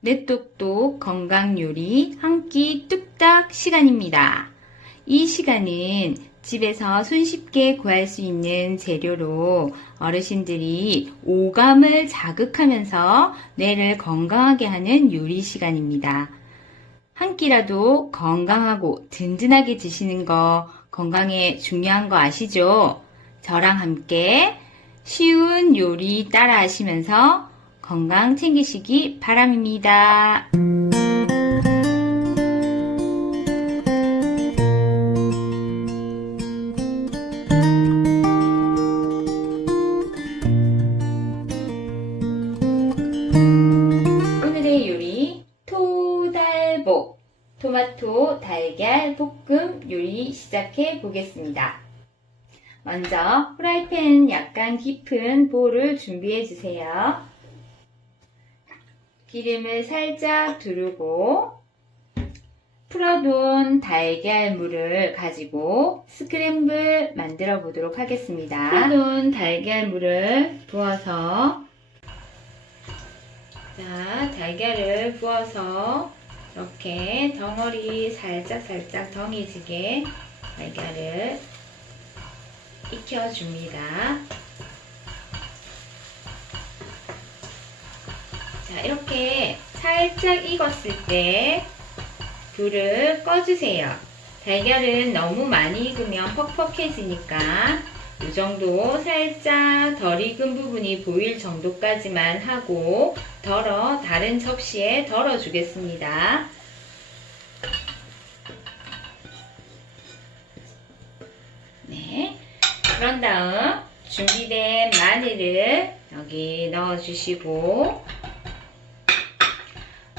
내 똑똑 건강 요리 한 끼 뚝딱 시간입니다. 이 시간은 집에서 손쉽게 구할 수 있는 재료로 어르신들이 오감을 자극하면서 뇌를 건강하게 하는 요리 시간입니다. 한 끼라도 건강하고 든든하게 드시는 거 건강에 중요한 거 아시죠? 저랑 함께 쉬운 요리 따라 하시면서 건강 챙기시기 바랍니다. 오늘의 요리 토달복 토마토 달걀 볶음 요리 시작해 보겠습니다. 먼저 프라이팬 약간 깊은 볼을 준비해 주세요. 기름을 살짝 두르고 풀어둔 달걀물을 가지고 스크램블 만들어 보도록 하겠습니다. 풀어둔 달걀물을 부어서 자, 달걀을 부어서 이렇게 덩어리 살짝 살짝 덩이지게 달걀을 익혀줍니다. 자, 이렇게 살짝 익었을 때 불을 꺼주세요. 달걀은 너무 많이 익으면 퍽퍽해지니까 이 정도 살짝 덜 익은 부분이 보일 정도까지만 하고 덜어 다른 접시에 덜어 주겠습니다. 네. 그런 다음 준비된 마늘을 여기 넣어 주시고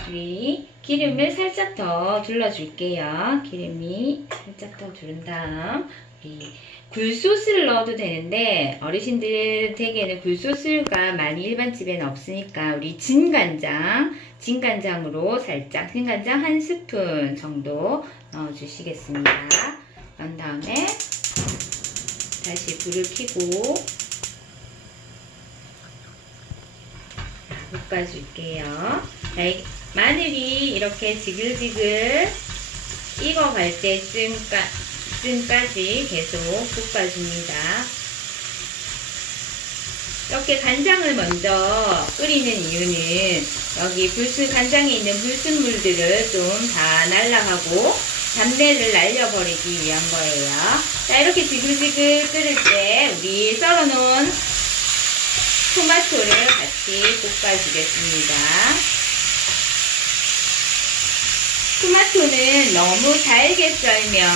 우리 기름을 살짝 더 둘러줄게요. 기름이 살짝 더 두른 다음 우리 굴소스를 넣어도 되는데 어르신들 댁에는 굴소스가 많이 일반 집에는 없으니까 우리 진간장, 진간장으로 살짝 진간장 한 스푼 정도 넣어주시겠습니다. 그런 다음에 다시 불을 켜고 볶아줄게요. 자, 마늘이 이렇게 지글지글 익어갈 때쯤까, 쯤까지 계속 볶아줍니다. 이렇게 간장을 먼저 끓이는 이유는 여기 불순, 간장에 있는 불순물들을 좀 다 날라가고 잡내를 날려버리기 위한 거예요. 자, 이렇게 지글지글 끓을 때 우리 썰어놓은 토마토를 같이 볶아주겠습니다. 토마토는 너무 잘게 썰면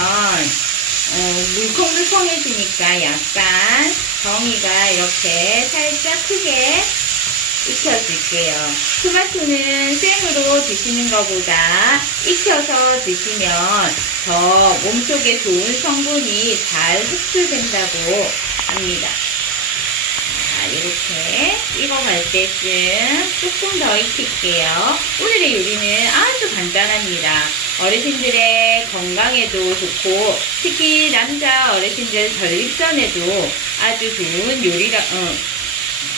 어, 물컹물컹해지니까 약간 덩이가 이렇게 살짝 크게 익혀줄게요. 토마토는 생으로 드시는 것보다 익혀서 드시면 더 몸속에 좋은 성분이 잘 흡수된다고 합니다. 자, 이렇게 익어갈 때쯤 조금 더 익힐게요. 오늘의 요리는 간단합니다. 어르신들의 건강에도 좋고 특히 남자 어르신들 전립선에도 아주 좋은 요리라 어,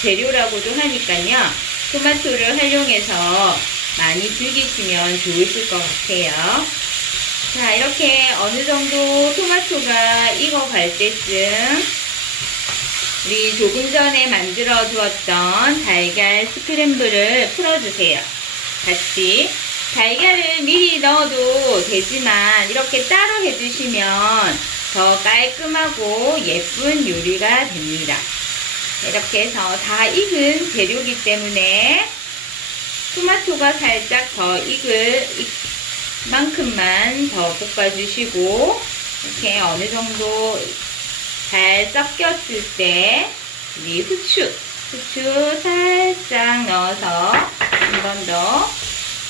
재료라고도 하니까요. 토마토를 활용해서 많이 즐기시면 좋으실 것 같아요. 자, 이렇게 어느 정도 토마토가 익어갈 때쯤 우리 조금 전에 만들어 두었던 달걀 스크램블을 풀어주세요. 같이 달걀을 미리 넣어도 되지만 이렇게 따로 해주시면 더 깔끔하고 예쁜 요리가 됩니다. 이렇게 해서 다 익은 재료이기 때문에 토마토가 살짝 더 익을 만큼만 더 볶아주시고 이렇게 어느 정도 잘 섞였을 때 우리 후추 후추 살짝 넣어서 한 번 더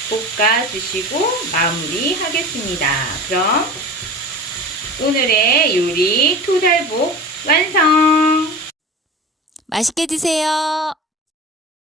볶아주시고 마무리 하겠습니다. 그럼 오늘의 요리 토달복 완성! 맛있게 드세요.